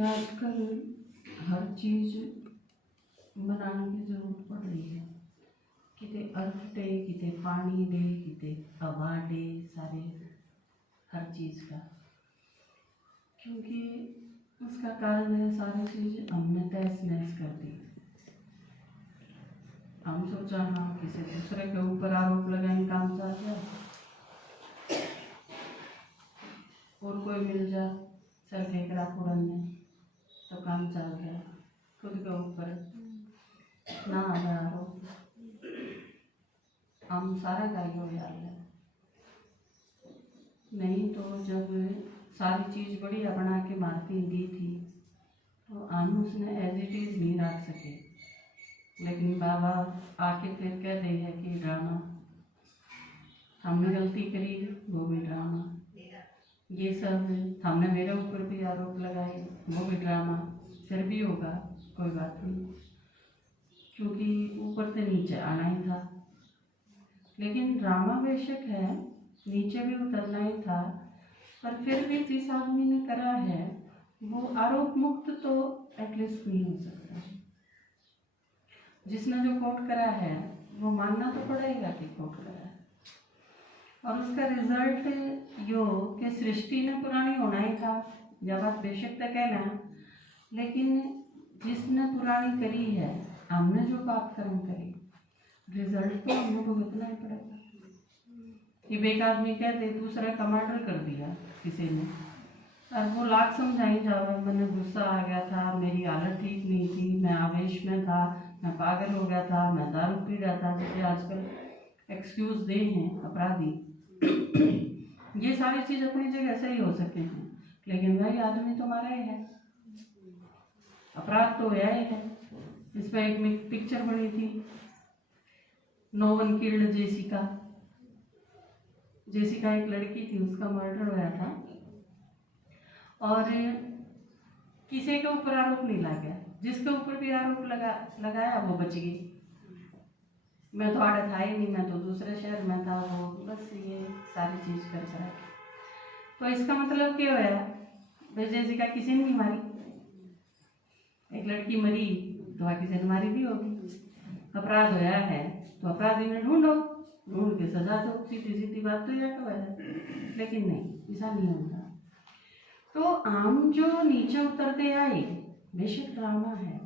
कि आजकल हर चीज़ बनाने की जरूरत पड़ रही है। किते अर्थ दे, किते पानी दे, किते हवा दे, सारे हर चीज़ का, क्योंकि उसका कारण है सारी चीज़ हमने तहस नहस कर दी। हम सोचा हाँ किसी दूसरे के ऊपर आरोप लगाएं काम चल जाए, और कोई मिल जाए चल फेंकरा फोड़ने तो काम चल गया। खुद के ऊपर ना हमें आरोप, हम सारा गाइयो यार है। नहीं तो जब सारी चीज़ बढ़िया बना के मारती दी थी तो हम उसने एज इट इज़ नहीं रख सके। लेकिन बाबा आके फिर कह रहे हैं कि ड्रामा, हमने गलती करी, वो भी ड्रामा, ये सब हमने मेरे ऊपर भी आरोप लगाए, वो भी ड्रामा, फिर भी होगा, कोई बात नहीं, क्योंकि ऊपर से नीचे आना ही था। लेकिन ड्रामा बेशक है, नीचे भी उतरना ही था, पर फिर भी जिस आदमी ने करा है वो आरोप मुक्त तो एटलीस्ट नहीं हो सकता। जिसने जो कोट करा है वो मानना तो पड़ेगा कि कोट करा है, और उसका रिजल्ट यो कि सृष्टि ने पुरानी होना ही था। जब आप बेशक तक कहना, लेकिन जिसने पुरानी करी है, हमने जो पाप कर्म करे, रिजल्ट तो हमने भुगतना ही पड़ेगा। कि एक आदमी कहते दूसरा का मर्डर कर दिया किसी ने, और वो लाख समझाई जावे, मैंने गुस्सा आ गया था, मेरी हालत ठीक नहीं थी, मैं आवेश में था, मैं पागल हो गया था, मैं दारू पी रहा था, जैसे आजकल एक्सक्यूज दे हैं अपराधी। ये सारी चीज़ अपनी जगह सही हो सकते हैं, लेकिन वही आदमी तो मारा ही है, अपराध तो हुआ ही है। इस पर एक पिक्चर बनी थी, no one killed Jessica. Jessica एक लड़की थी, उसका मर्डर हुआ था और किसी के ऊपर आरोप नहीं लगा, जिसके ऊपर भी आरोप लगाया वो बच गई। मैं तो आड़े था ही नहीं, मैं तो दूसरे शहर में था, वो बस ये सारी चीज़ कर करा। तो इसका मतलब क्या होया, जेसिका किसी ने नहीं मारी, एक लड़की मरी तो किसी ने मारी भी होगी। अपराध होया है तो अपराधी ने ढूंढो, ढूंढ के सजा दो, सीधी सीधी बात तो यह है। लेकिन नहीं, ऐसा नहीं होता। तो हम जो नीचे उतरते आए बेशक ड्रामा है,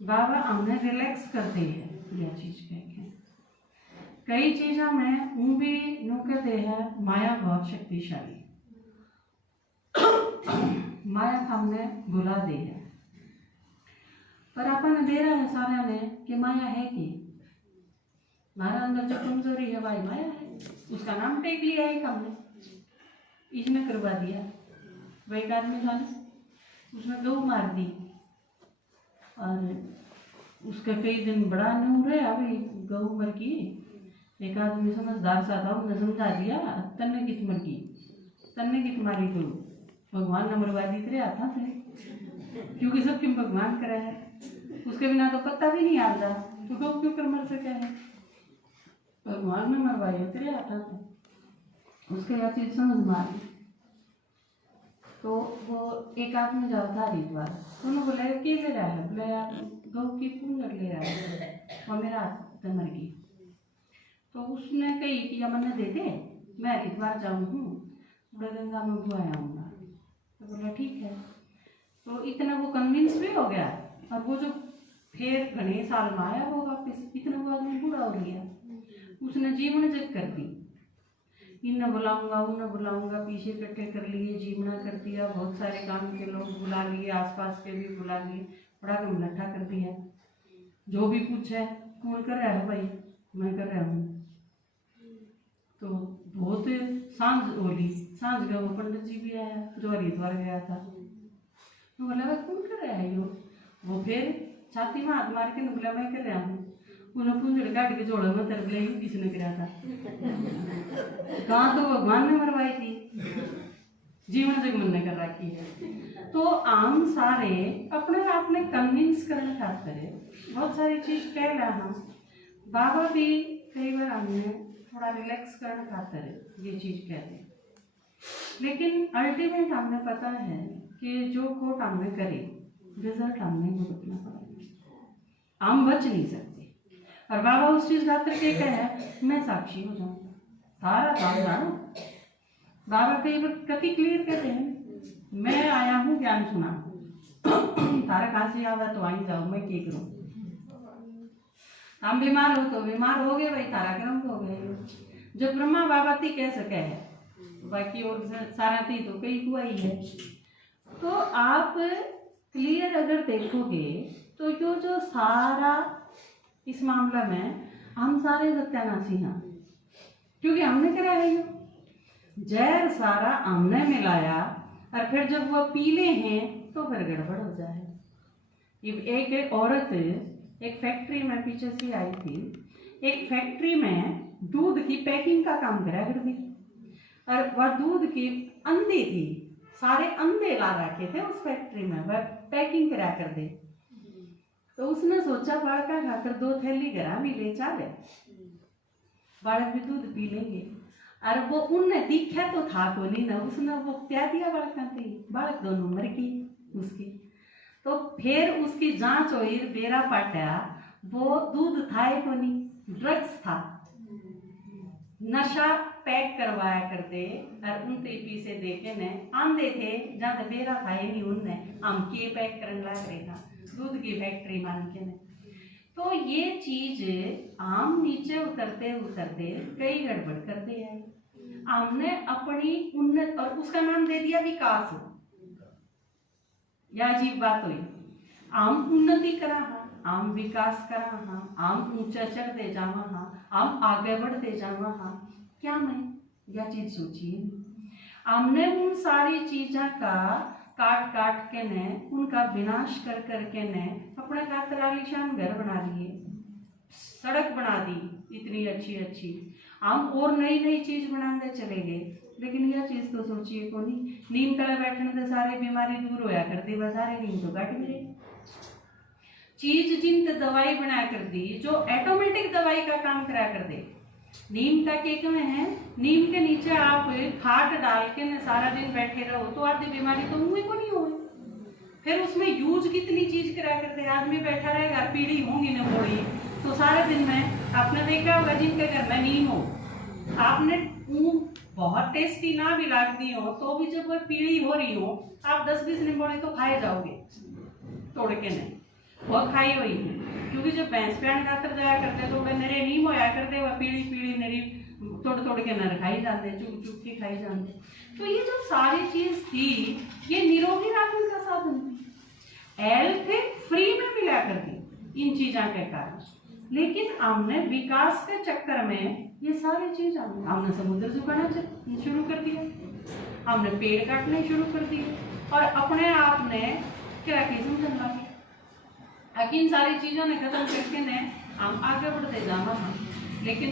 बाबा हमने रिलैक्स करते हैं यह चीज कह के। कई चीज़ों में ऊँ भी यूँ कहते हैं माया बहुत शक्तिशाली, माया हमने भुला दी है, पर अपन दे रहा है सारा ने कि माया है कि हमारा अंदर जो कमजोरी है भाई माया है, उसका नाम टेक लिया है हमने, इसने करवा दिया। वह एक आदमी था ना, उसने गऊ मार दी और उसका कई दिन बड़ा नूर है, अभी गऊ मर की। एक आदमी समझदार सा था, उसने समझा दिया, तन्ने कित मर की, तन्ने कित मारी गऊ, भगवान ने मरवा दी तेरे हाथा से, क्योंकि सब क्यों भगवान करे है, उसके बिना तो पत्ता भी नहीं आता, तो गऊ क्यों कर मर सके है, भगवान ने मरवाई तेरे हाथा से। उसके यह चीज समझ में आई। तो वो एक आदमी जाता था हरिद्वार, तो उन्होंने बोला कि ले रहा है, बोला यार गौ की क्यों ले रहा है, और मेरा हाथ मर गई। तो उसने कही कि यमन दे दे, मैं हरिद्वार जाऊँ हूँ, गंगा में धोया आऊँगा। तो बोला ठीक है। तो इतना वो कन्विंस भी हो गया, और वो जो फिर घने साल में आया वो वापिस, इतना वो आदमी बूढ़ा हो गया, उसने जीवन जग कर दी, इन्हें बुलाऊंगा उन्हें बुलाऊंगा, पीछे इकट्ठे कर लिए, जीवना कर दिया, बहुत सारे काम के लोग बुला लिए, आसपास के भी बुला लिए, बड़ा कमलट्ठा कर दिया। जो भी कुछ है कौन कर रहा है भाई, मैं कर रहा हूँ। तो बहुत सांझ होली, सांझ गए, वो पंडित जी भी आया जो हरिद्वार गया था, तो बोला भाई कौन कर रहा है यो, वो फिर छाती में हाथ मार के बोला मैं कर रहा हूँ। उन्हें पूंजड़ काट के जोड़ों में तरफ ले, किसने करा था, कहाँ तो भगवान ने मरवाई थी, जीवन जग मन ने कर रखी है। तो आम सारे अपने आप में कन्विंस करने खातिर बहुत सारी चीज कह रहा हम, बाबा भी कई बार हमने थोड़ा रिलैक्स करने खातिर ये चीज कहते हैं, लेकिन अल्टीमेट हमने पता है कि जो खोट हमने करे रिजल्ट हमने भुगतना पड़ेगा, हम बच नहीं सकते। और बाबा उस चीज खातर के कहे मैं साक्षी हो जाऊँ, सारा काम जानो। बाबा कई कति क्लियर कहते हैं मैं आया हूँ ज्ञान सुना, तारा कहाँ से आवा तो आई जाओ, मैं क्या करूँ। हम बीमार हो तो बीमार हो गए भाई, तारा कर्म हो गए। जो ब्रह्मा बाबा थी कह सके है, बाकी और सारा थी तो कई हुआ ही है। तो आप क्लियर अगर देखोगे तो जो सारा इस मामला में हम सारे सत्यानाशी हैं, क्योंकि हमने करा है ये जहर सारा हमने मिलाया, और फिर जब वो पीले हैं तो फिर गड़बड़ हो जाए। एक औरत एक फैक्ट्री में पीछे से आई थी, एक फैक्ट्री में दूध की पैकिंग का काम करा करती, और वह दूध की अंधे थी, सारे अंधे ला रखे थे उस फैक्ट्री में, वह पैकिंग करा कर दे। तो उसने सोचा बालका खाकर 2 थैली घरा भी ले चाले, बालक भी दूध पी लेंगे। और वो उनने दिखा तो था को नहीं ना, उसने वो प्या दिया बालका थी, बालक दोनों मर गई उसकी। तो फिर उसकी जांच हुई, बेरा पाटा वो दूध था को नहीं, ड्रग्स था, नशा पैक करवाया करते। और उनते पीछे देखे ने आंधे थे, जहाँ बेरा था ही नहीं, उनने हम के पैक करने लग रहे था दूध की फैक्ट्री मान के ने। तो ये चीज आम नीचे उतरते उतरते कई गड़बड़ करते हैं। हमने अपनी उन्नत और उसका नाम दे दिया विकास, या अजीब बात हुई। आम उन्नति करा हाँ, आम विकास करा हाँ, आम ऊंचा चढ़ते जावा हाँ, आम आगे बढ़ते जावा हाँ, क्या मैं यह चीज सोचिए। हमने उन सारी चीजा का काट काट के ने उनका विनाश कर करके ने अपने खातर आलीशान घर बना लिए, सड़क बना दी इतनी अच्छी अच्छी, हम और नई नई चीज बनाते चले गए। लेकिन यह चीज तो सोचिए को नहीं, नीम तले बैठने से सारे बीमारी दूर होया करती, वह सारे नीम तो काट गए। चीज जिन दवाई बनाया कर दी जो ऑटोमेटिक दवाई का काम करा कर दे। नीम का केक में है, नीम के नीचे आप खाट डाल के न सारा दिन बैठे रहो तो आधी बीमारी तो मुंह को नहीं होगी। फिर उसमें यूज कितनी चीज करा करते, आदमी बैठा रहेगा पीढ़ी होंगी न मोड़ी तो सारे दिन में आपने देखा होगा जिनके घर में नीम हो, आपने बहुत टेस्टी ना भी लगती हो तो भी जब वो पीढ़ी हो रही हो आप 10-20 नींबू तो खाए जाओगे तोड़ के नहीं, बहुत खाई हुई है। क्योंकि जब भैंस पैन खातर जाया करते तो वे नरे नीम होया करते, वह पीढ़ी पीढ़ी नरी तोड़ तोड़ के नर खाई जाते, चुप चुप के खाई जाते। तो ये जो सारी चीज थी ये निरोगी रखने का साधन थी, हेल्थ फ्री में मिला करती इन चीजों के कारण। लेकिन हमने विकास के चक्कर में ये सारी चीज हमने समुद्र झुकाना शुरू कर दिया, हमने पेड़ काटने शुरू कर दिए और अपने आप ने क्या समझन लगे। इन सारी चीजों ने खत्म करके ने हम आगे बढ़ते जाना हम, लेकिन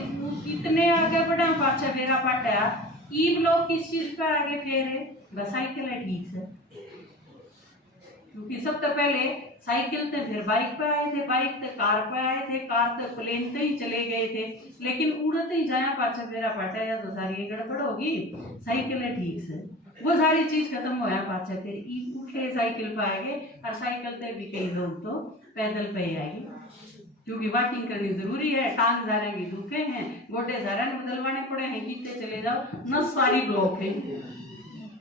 इतने आगे बढ़ा पाछा मेरा पाटा ईब लोग किस चीज पे आगे फेरे साइकिल है ठीक से, क्योंकि सब तो पहले साइकिल थे फिर बाइक पे आए थे, बाइक थे कार पे आए थे, कार थे प्लेन से ही चले गए थे। लेकिन उड़ते ही जाया पाछा मेरा पाटा या तो सारी गड़बड़ होगी, साइकिल है ठीक से वो सारी चीज खत्म होया पाछा फिर ईब उठे साइकिल पे आएंगे और साइकिल से भी कई लोग तो पैदल पे ही आएगी, क्योंकि वॉकिंग करनी जरूरी है, टांग जारे की दुखे हैं, गोडे जारे बदलवाने पड़े हैं, कीते चले जाओ नस सारी ब्लॉक है,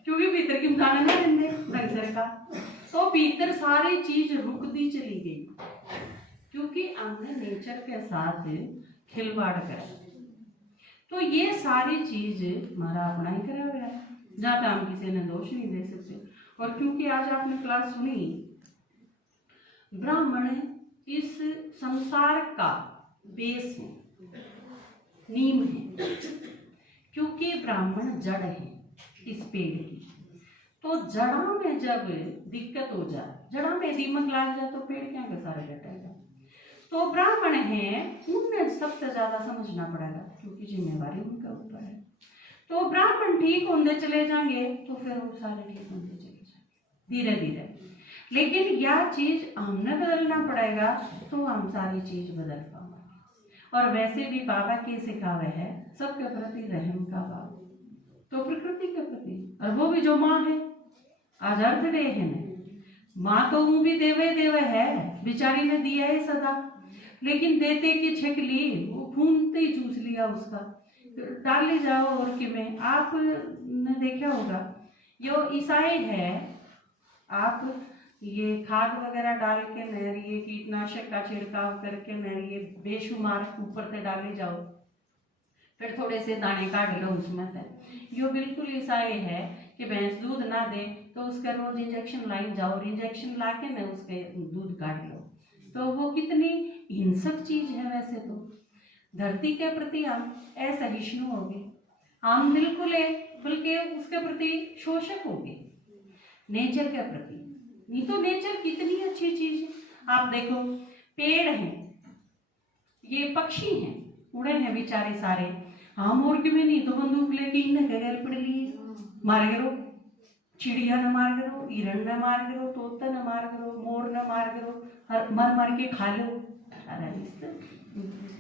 क्योंकि भीतर की जाने ना देंगे ढंग से का, तो भीतर सारी चीज रुकती चली गई, क्योंकि हमने नेचर के साथ खिलवाड़ करा। तो ये सारी चीज हमारा अपना ही करा हुआ है, जहाँ पे हम किसी ने दोष नहीं दे सकते। और क्योंकि आज आपने क्लास सुनी, ब्राह्मण इस संसार का बेस है, नीम है, क्योंकि ब्राह्मण जड़ है इस पेड़ की। तो जड़ा में जब दिक्कत हो जाए, जड़ा में दीमक लाग जाए तो पेड़ क्या का सारा घटेगा। तो ब्राह्मण है उन्हें सबसे ज्यादा समझना पड़ेगा, क्योंकि जिम्मेवारी उनका ऊपर है। तो ब्राह्मण ठीक होते चले जाएंगे तो फिर वो सारे ठीक होते चले जाएंगे धीरे धीरे। लेकिन यह चीज हमने बदलना पड़ेगा तो हम सारी चीज बदल पाएंगे। और वैसे भी बाबा के सिखावे है सबके प्रति रहम का भाव, तो प्रकृति के प्रति, और वो भी जो माँ है आज अर्थ डे है ने माँ तो भी देवे देवे है, बेचारी ने दिया है सदा, लेकिन देते की छक ली, वो खूनते ही चूस लिया उसका, डाल ले जाओ और कि में आपने देखा होगा यो ईसाई है, आप ये खाद वगैरह डाल के नहरिए, कीटनाशक का छिड़काव करके नहरिए, बेशुमार ऊपर से डाले जाओ, फिर थोड़े से दाने काट लो उसमें से। यो बिल्कुल ईसाई है कि भैंस दूध ना दे तो उसका रोज इंजेक्शन लाई जाओ, इंजेक्शन ला के न उसके दूध काट लो, तो वो कितनी हिंसक चीज है। वैसे तो धरती के प्रति हम असहिष्णु हो गए, हम बिल्कुल बल्कि उसके प्रति शोषक हो गए, नेचर के प्रति। नहीं तो नेचर कितनी अच्छी चीज है। आप देखो पेड़ हैं, ये पक्षी हैं, उड़े हैं बेचारे सारे, हम और क्यों नहीं तो बंदूक लेके इन्हें गैर पड़ लिए, मार करो चिड़िया न मार करो, हिरण न मार करो, तोता न मार करो, मोर न मार करो, मर मर के खा लो। अरे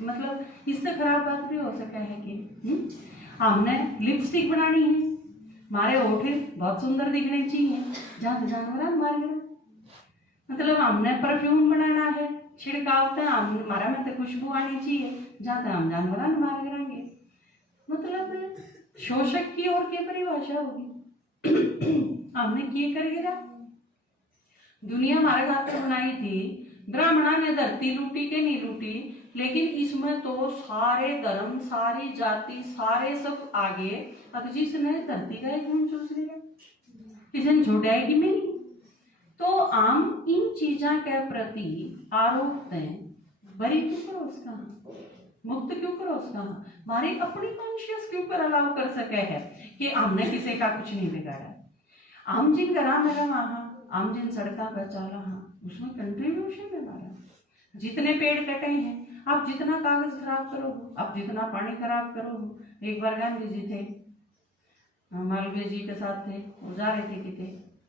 मतलब इससे खराब बात भी हो सकता है कि हमने लिपस्टिक बनानी है, हमारे होठे बहुत सुंदर दिखने चाहिए, जहाँ जानवर मार करो। मतलब हमने परफ्यूम बनाना है, छिड़काव था हमारा में तो खुशबू आनी चाहिए, जहाँ तक हम जानवर मार करेंगे। मतलब शोषक की और क्या परिभाषा होगी। हमने किए करके रहा, दुनिया हमारे खातिर बनाई थी, ब्राह्मणा ने धरती लूटी के नहीं लूटी, लेकिन इसमें तो सारे धर्म, सारी जाति, सारे सब आगे। अब जिसने धरती का एक गुण चूस लिया, किसी छोड़ाएगी में नहीं। तो हम इन चीजों के प्रति आरोप दें, बरी क्यों करो उसका, मुक्त क्यों करो उसका, हमारी अपनी कॉन्शियस क्यों कर अलाउ कर सके है कि हमने किसी का कुछ नहीं बिगाड़ा। हम जिन करा मेरा वहाँ, हम जिन सड़का पर चला उसमें कंट्रीब्यूशन है हमारा। जितने पेड़ कटे हैं, आप जितना कागज खराब करो, आप जितना पानी खराब करो। एक बार गांधी जी थे, मालवीय जी के साथ थे, वो जा रहे थे किते,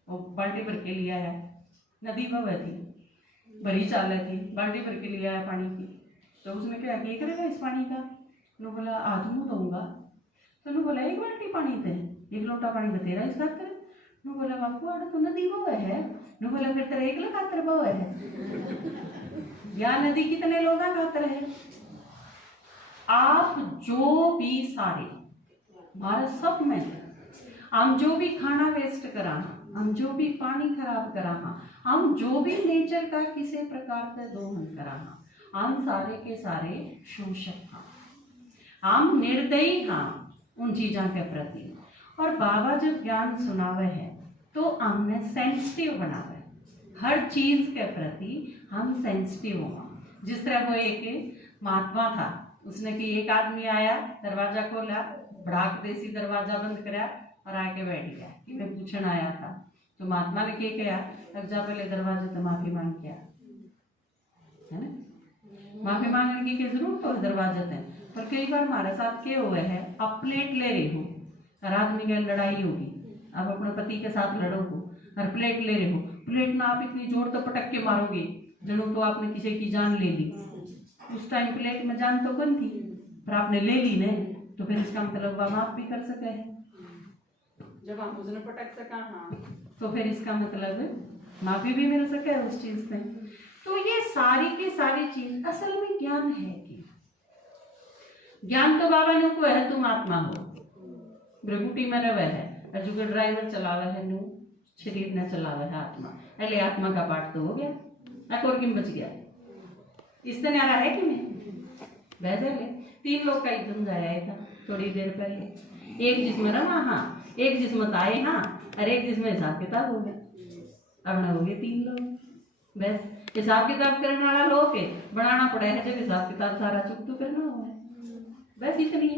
वो बाल्टी भर के लिया है, नदी बह थी, भरी चाल थी, बाल्टी भर के लिया है पानी की। तो उसने क्या करेगा इस पानी का, नो बोला हाथ मुँह धोऊंगा। तो नो बोला एक बाल्टी पानी थे, एक लोटा पानी बतेरा इस खातर। नो बोला बापू आड़ तो नदी बह है। नो बोला फिर तेरा एक खातर बह है, या नदी कितने लोग खातर है। आप जो भी सारे हमारा सब में, हम जो भी खाना वेस्ट करा, हम जो भी पानी खराब करा, हम जो भी नेचर का किसी प्रकार से दोहन करा, हम सारे के सारे शोषक हाँ, हम निर्दयी हाँ उन चीज़ों के प्रति। और बाबा जब ज्ञान सुनावे है तो हमने सेंसिटिव बनावे, हर चीज के प्रति हम सेंसिटिव हुआ। जिस तरह वो एक महात्मा था, उसने कि एक आदमी आया, दरवाजा खोला, भड़ाक देसी दरवाजा बंद करा और आके बैठ गया कि मैं पूछने आया था। तो महात्मा ने क्या किया, लग जा पहले दरवाजे तो माफी मांग किया है ना, माफी मांगने की जरूरत हो दरवाजे से। पर कई बार हमारे साथ क्या हुआ है, आप प्लेट ले रहे हो और आदमी की लड़ाई होगी, आप अपने पति के साथ लड़ो हो और प्लेट ले रहे हो, प्लेट में आप इतनी जोर तो पटक के मारोगे जरूर तो आपने किसी की जान ले ली। उस टाइम प्लेट में जान तो कौन थी, पर आपने ले ली ना, तो फिर इसका मतलब वह माफ भी कर सके है। जब आप उसने पटक सका हाँ, तो फिर इसका मतलब माफी भी मिल सके उस चीज से। तो ये सारी की सारी चीज असल में ज्ञान है कि ज्ञान तो बाबा ने को है, तुम आत्मा हो, ब्रगुटी में रहे है, जो के ड्राइवर चलावे है नु, शरीर ने चलावे है आत्मा, पहले आत्मा का पाठ तो हो गया, एक और किम बच गया। इस तरह आ रहा है कि नहीं, वैसे 3 लोग का युद्ध आया था थोड़ी देर पहले, एक जिसमें रहा हाँ, एक जिसमें आए हाँ, और एक जिसमें हिसाब किताब हो गया। अब ना हो गए 3 लोग, बस हिसाब किताब करने वाला लोग है, बनाना पड़ा है जब हिसाब किताब सारा चुप तो करना हुआ है, बस इतनी।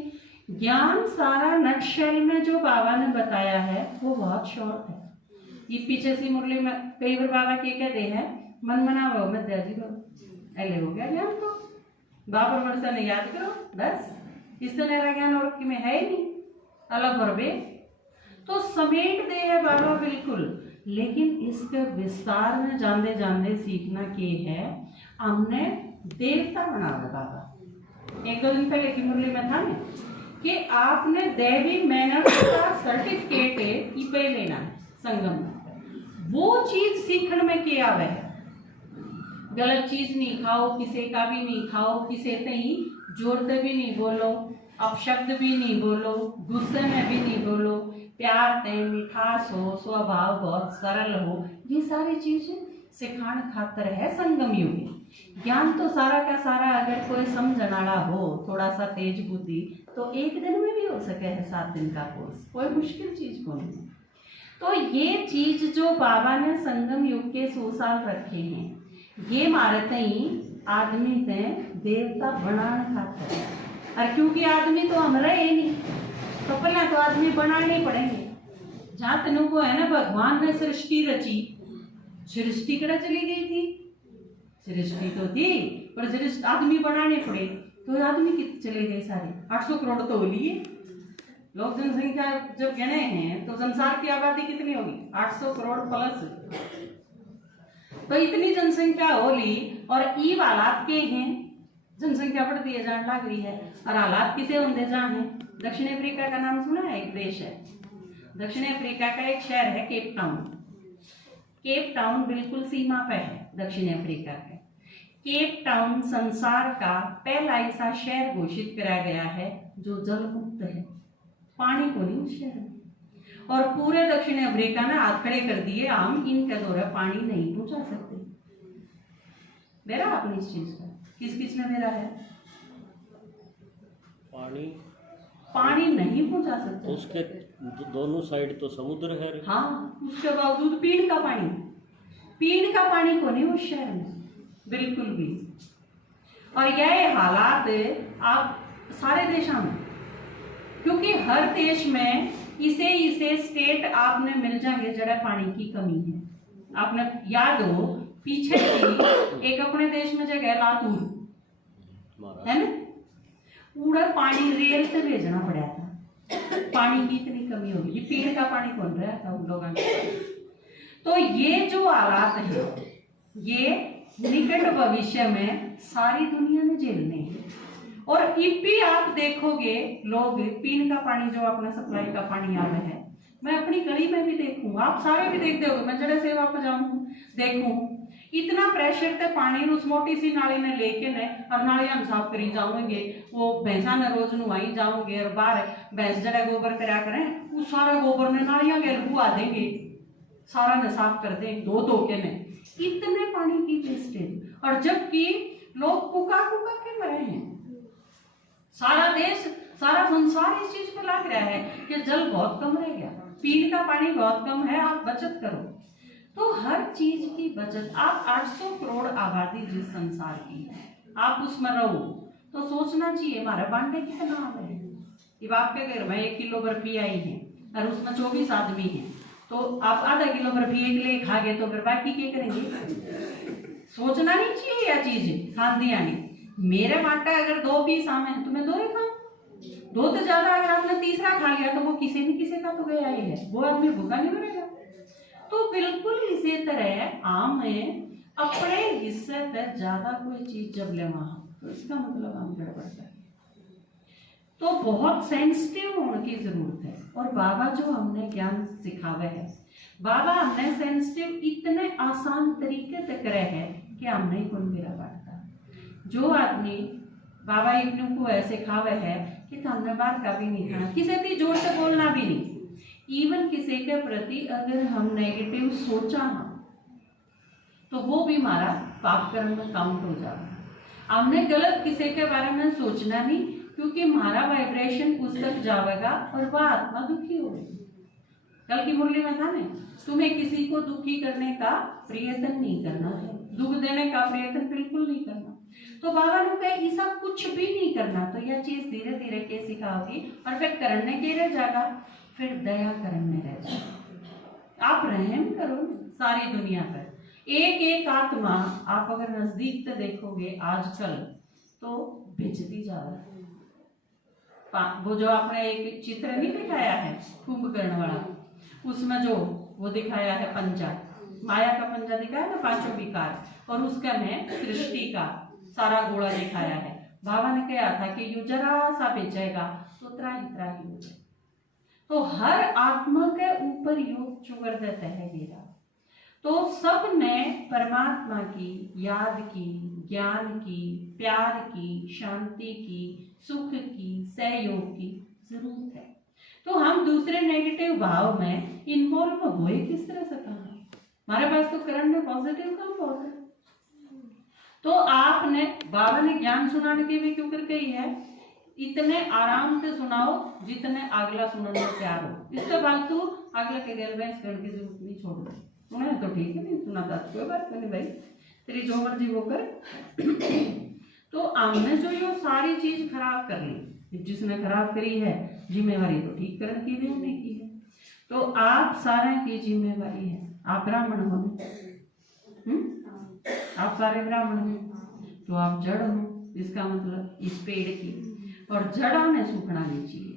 ज्ञान सारा नटशेल में जो बाबा ने बताया है वो बहुत शॉर्ट है। ये पीछे से मुरली में कई बार बाबा के कहते हैं, मन मना वो मत जाजी लो, ऐले हो गया ज्ञान तो बाबा वर्षा ने याद करो, बस इस तरह ज्ञान और में है ही नहीं, अलग और बे तो समेट दे है बाबा बिल्कुल। लेकिन इसके विस्तार में जानते जानते सीखना के है, हमने देवता बना हुआ बाबा। 1-2 दिन पहले की मुरली में था ना कि आपने दैवी मैनर्स का सर्टिफिकेट पे लेना है संगम में, वो चीज सीखने में क्या आवे है। गलत चीज नहीं खाओ, किसी का भी नहीं खाओ, किसी तई जोरते भी नहीं बोलो, अपशब्द भी नहीं बोलो, गुस्से में भी नहीं बोलो, प्यार ते मिठास हो, स्वभाव बहुत सरल हो, ये सारी चीजें सिखाण खातर है संगम युग। ज्ञान तो सारा का सारा अगर कोई समझनाड़ा हो, थोड़ा सा तेज बुद्धि, तो एक दिन में भी हो सके है 7 दिन का कोर्स, कोई मुश्किल चीज को नहीं। तो ये चीज जो बाबा ने संगम युग के 100 साल रखे हैं, ये मारते ही आदमी ते देवता बनाने खातर है। और क्योंकि आदमी तो हम रहे नहीं, तो पहले तो आदमी बनाने ही पड़ेंगे। जहाँ तेनों को है ना, भगवान ने सृष्टि रची, सृष्टि कड़ा चली गई थी, सृष्टि तो थी पर सृष्टि आदमी बनाने पड़े, तो आदमी कितने चले गए सारे, 800 करोड़ तो हो लिए लोग। जनसंख्या जब गिने हैं तो संसार की आबादी कितनी होगी, 800 करोड़ प्लस। तो इतनी जनसंख्या हो ली और ई हालात के हैं, जनसंख्या बढ़ती है, जान लग रही है, और हालात किसे होंगे जहाँ है। दक्षिण अफ्रीका का नाम सुना है, एक देश है दक्षिण अफ्रीका का, एक शहर है केप टाउन। केप टाउन बिल्कुल सीमा पे है दक्षिण अफ्रीका के। केप टाउन संसार का पहला ऐसा शहर घोषित कराया गया है जो जल मुक्त है, पानी को नहीं उस शहर में। और पूरे दक्षिण अफ्रीका ने हाथ खड़े कर दिए, हम इनके द्वारा पानी नहीं पहुंचा सकते। दे रहा आपने इस चीज का, किस किस ने दे रहा है पानी नहीं पहुंचा सकते। उसके दोनों साइड तो समुद्र है। हाँ, उसके बावजूद पीने का पानी को नहीं उस शहर में बिल्कुल भी। और यह हालात आप सारे देशों में, क्योंकि हर देश में इसे स्टेट आपने मिल जाएंगे जरा पानी की कमी है। आपने याद हो पीछे की एक अपने देश में जगह लातूर है ना, पूरा पानी रेल से भेजना पड़ा था, पानी की इतनी कमी होगी, ये पीने का पानी कौन रहा था उन लोगों के। तो ये जो हालात है, ये निकट भविष्य में सारी दुनिया ने झेलने हैं। और इब भी आप देखोगे लोग पीने का पानी जो अपना सप्लाई का पानी आ रहा है, मैं अपनी गली में भी देखूं, आप सारे भी देखते होगे, मैं जड़े सेवा पर जाऊं देखूं, इतना प्रेशर ते पानी उस मोटी सी नाली ने लेके ने, और नाली हम साफ करी जाओगे, वो भैंसा ने रोज नुआई जाओगे, और बाहर भैंस जड़ा गोबर करा करें, उस सारा गोबर ने नालियां के लुआ देंगे, सारा ने साफ कर दें धो के ने, इतने पानी की वेस्टेज। और जबकि लोग कुका के मरे हैं, सारा देश सारा संसार इस चीज पे लग रहा है कि जल बहुत कम रह गया, पीने का पानी बहुत कम है, आप बचत करो। तो हर चीज की बचत, आप 800 करोड़ आबादी जिस संसार की है, आप उसमें रहो तो सोचना चाहिए हमारा बांटे कितना है। अब आपके घर में 1 किलो बर्फी आई है और उसमें 24 आदमी हैं, तो आप आधा किलो बर्फी एक ले खा गए, तो फिर बाकी क्या करेंगे। सोचना नहीं चाहिए यह चीज, खांदी आनी मेरे बांटा अगर 2 पीस आम है तो मैं 2 ही खाऊं, 2 तो ज्यादा, अगर आपने तीसरा खा लिया तो वो किसी न किसी का तो गया ही है, वो आदमी भूखा नहीं मरेगा। तो बिल्कुल इसी तरह आम में अपने हिस्से पर ज्यादा कोई चीज जब ले वहां, तो इसका मतलब आम गड़बड़ है। तो बहुत सेंसिटिव होने की जरूरत है। और बाबा जो हमने ज्ञान सिखावे है, बाबा हमने सेंसिटिव इतने आसान तरीके से करे है कि हमने ही कौन मेरा बांटता। जो आदमी बाबा इब्नू को ऐसे खावे है कि हमने बाहर का भी नहीं खाना, किसी भी जोर से बोलना भी नहीं, इवन किसी के प्रति अगर हम नेगेटिव सोचा ना तो वो भी हमारा पाप कर्म में काउंट हो जाएगा। हमने गलत किसी के बारे में सोचना नहीं, क्योंकि हमारा वाइब्रेशन उस तक जाएगा और वह आत्मा दुखी होगी। कल की मुरली में था ना, तुम्हें किसी को दुखी करने का प्रयत्न नहीं करना है, दुख देने का प्रयत्न बिल्कुल नहीं करना। तो बाबा ने कहा ऐसा कुछ भी नहीं करना, तो यह चीज धीरे धीरे के सिखाओगी और फिर करने के रह जाएगा, फिर दया करने रह जाएगा। आप रहम करो सारी दुनिया पर, एक एक आत्मा आप अगर नजदीक से देखोगे आजकल तो बेचती जा रहा है। वो जो आपने एक चित्र नहीं दिखाया है कुंभकर्ण वाला, उसमें जो वो दिखाया है पंजा, माया का पंजा दिखाया ना, 5 विकार, और उसका में सृष्टि का सारा गोला दिखाया है। बाबा ने कहा था कि यू जरा सा बेचेगा तो त्राही हो जाए। तो हर आत्मा के ऊपर योग चुगर देता है गिरा। तो सब ने परमात्मा की याद की, ज्ञान की, प्यार की, शांति की, सुख की, सहयोग की जरूरत है। तो हम दूसरे नेगेटिव भाव में इन्वॉल्व हुए किस तरह से कहा? हमारे पास तो करंट में पॉजिटिव काम बहुत है। तो आपने बाबा ने ज्ञान सुनाने की भी क्यों कर कही है? इतने आराम से सुनाओ जितने अगला सुनने में तैयार हो। इसके फालतू अगला के गैल बहस करने की जरूरत नहीं, छोड़ दो। सुना तो ठीक है, नहीं सुना था कोई बात नहीं भाई, तेरी जो मर्जी वो कर। तो हमने जो ये सारी चीज खराब कर ली, जिसने खराब करी है जिम्मेवारी तो ठीक करने की भी हमने की है। तो आप सारे की जिम्मेवारी है। आप ब्राह्मण हो, आप सारे ब्राह्मण हो, तो आप जड़ हो, इसका मतलब इस पेड़ की, और जड़ा ने सूखना नहीं चाहिए।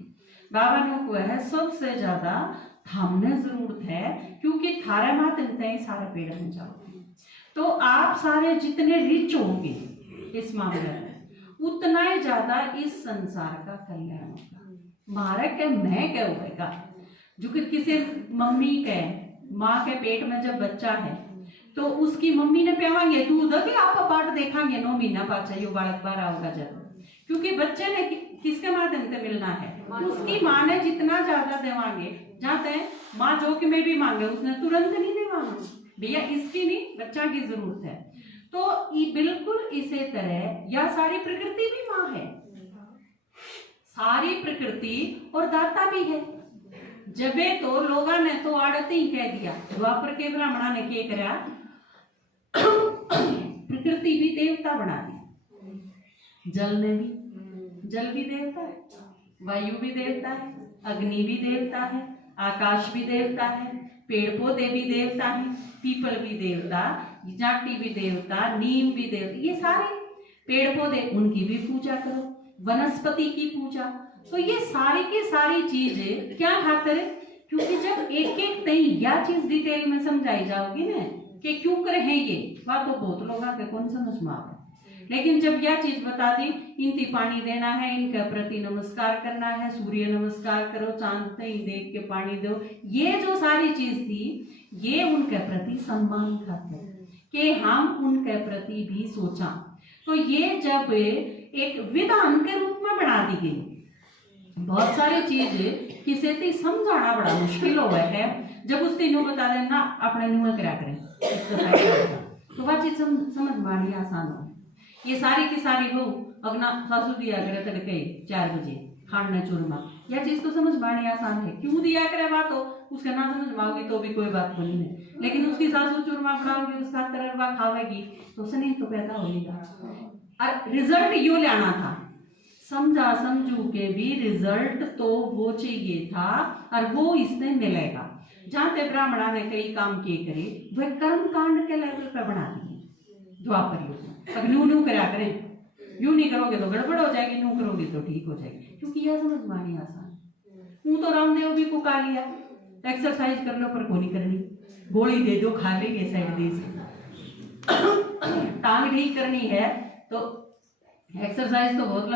बाबा ने को है सबसे ज्यादा थामने जरूरत है, क्योंकि थारे मात ही सारे पेड़ में जाओगे। तो आप सारे जितने रिच होंगे इस मामले में, उतना ही ज्यादा इस संसार का कल्याण होगा। मारे के मैं क्या होगा, जो कि किसी मम्मी के माँ के पेट में जब बच्चा है तो उसकी मम्मी ने पियावांगे दूध, अभी आपका पाठ देखांगे 9 महीना पाचा यो बालक 12 होगा जब, क्योंकि बच्चे ने किसके माध्यम से मिलना है, उसकी माँ ने जितना ज्यादा देवांगे, जाते हैं माँ जो कि मैं भी मांगे उसने तुरंत नहीं देवांगा भैया, इसकी नहीं बच्चा की जरूरत है। तो बिल्कुल इसी तरह यह सारी प्रकृति भी माँ है, सारी प्रकृति और दाता भी है। जबे तो लोगों ने तो आड़ती ही कह दिया, द्वापर के ब्राह्मणा ने क्या करा, प्रकृति भी देवता बना दी। जल ने भी, जल भी देवता है, वायु भी देवता है, अग्नि भी देवता है, आकाश भी देवता है, पेड़ पौधे भी देवता है, पीपल भी देवता, जाटी भी देवता, नीम भी देवता। ये सारे पेड़ पौधे उनकी भी पूजा करो, वनस्पति की पूजा। तो ये सारी की सारी चीजें क्या खातिर है? क्योंकि जब एक एक तई यह चीज डिटेल में समझाई जाओगी ना कि क्यों कर है ये, वह तो बहुत लोग आके कौन समझ में आवे। लेकिन जब यह चीज बता दी, इनकी पानी देना है, इनके प्रति नमस्कार करना है, सूर्य नमस्कार करो, चांद तई देख के पानी दो, ये जो सारी चीज थी ये उनके प्रति सम्मान खातिर कि हम उनके प्रति भी सोचा। तो ये जब एक विधान के रूप में बना दी गई, बहुत सारी चीज किसी से समझाना बड़ा मुश्किल हो है। जब उसने न्यू बता देना अपने न्यू क्या करें, तो वह चीज समझ मानी आसान हो। ये सारी की सारी वो अगना सासू दिया करे तड़के 4 बजे खाने चूरमा, यह चीज तो समझ मानी आसान है। क्यों दिया करे बात हो, उसका ना समझ माओगी तो भी कोई बात नहीं है, लेकिन उसकी सासू चूरमा बनाओगी, उसका तरवा खावेगी तो स्नेह तो पैदा होगा। और रिजल्ट यो लेना था, समझा समझू के भी रिजल्ट तो वो चाहिए था, और वो इसने मिलेगा। जहाँ पे ब्राह्मणा ने कई काम किए करे वह कर्म कांड के लेवल पर बना दिए द्वापर युग में। अब न्यू करा करें, यूं नहीं करोगे तो गड़बड़ हो जाएगी, न्यू करोगे तो ठीक हो जाएगी, क्योंकि यह समझ मानी आसान। हूं तो रामदेव भी को का लिया, एक्सरसाइज कर लो पर को नहीं करनी, गोली दे दो खा लेंगे साइड दे से। टांग नहीं करनी है तो एक्सरसाइज तो बहुत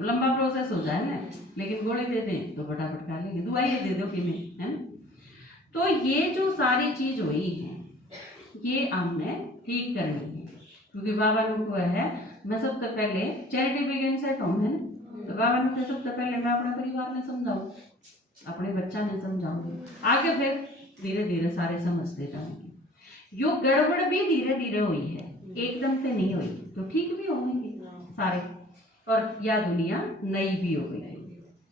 लंबा प्रोसेस हो जाए ना, लेकिन गोली दे दें तो फटाफट खा लेंगे, दवाई दे दो कि नहीं, है ना। तो ये जो सारी चीज हुई है ये हमने ठीक करनी है, क्योंकि बाबा ने को है मैं सबसे पहले चैरिटी बिगिंस एट होम है ना, तो बाबा ने तो सबसे पहले मैं अपने परिवार में समझाऊँ, अपने बच्चा ने समझाऊंगी, आगे फिर धीरे धीरे सारे समझते जाएंगे। यो गड़बड़ भी धीरे धीरे हुई है, एकदम से नहीं हुई, तो ठीक भी होंगे सारे, और यह दुनिया नई भी हो गई है।